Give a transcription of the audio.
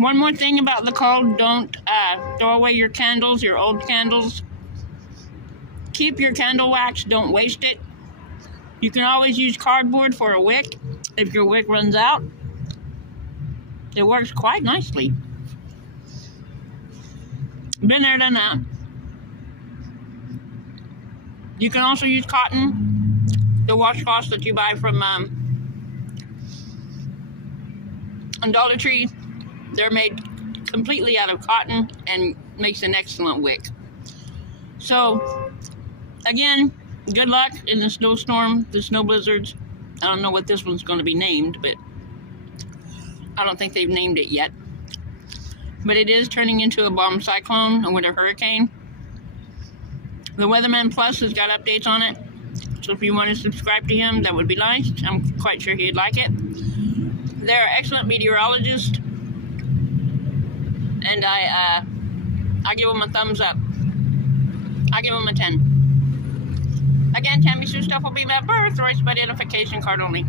One more thing about the cold, don't throw away your candles, your old candles. Keep your candle wax, don't waste it. You can always use cardboard for a wick if your wick runs out. It works quite nicely. Been there, done that. You can also use cotton, the washcloths that you buy from Dollar Tree. They're made completely out of cotton and makes an excellent wick. So, again, good luck in the snowstorm, the snow blizzards. I don't know what this one's going to be named, but I don't think they've named it yet. But it is turning into a bomb cyclone and with a hurricane. The Weatherman Plus has got updates on it. So if you want to subscribe to him, that would be nice. I'm quite sure he'd like it. They're excellent meteorologists. And I give them a thumbs up. I give them a 10. Again, Tammy Sue stuff will be my birth rights by identification card only.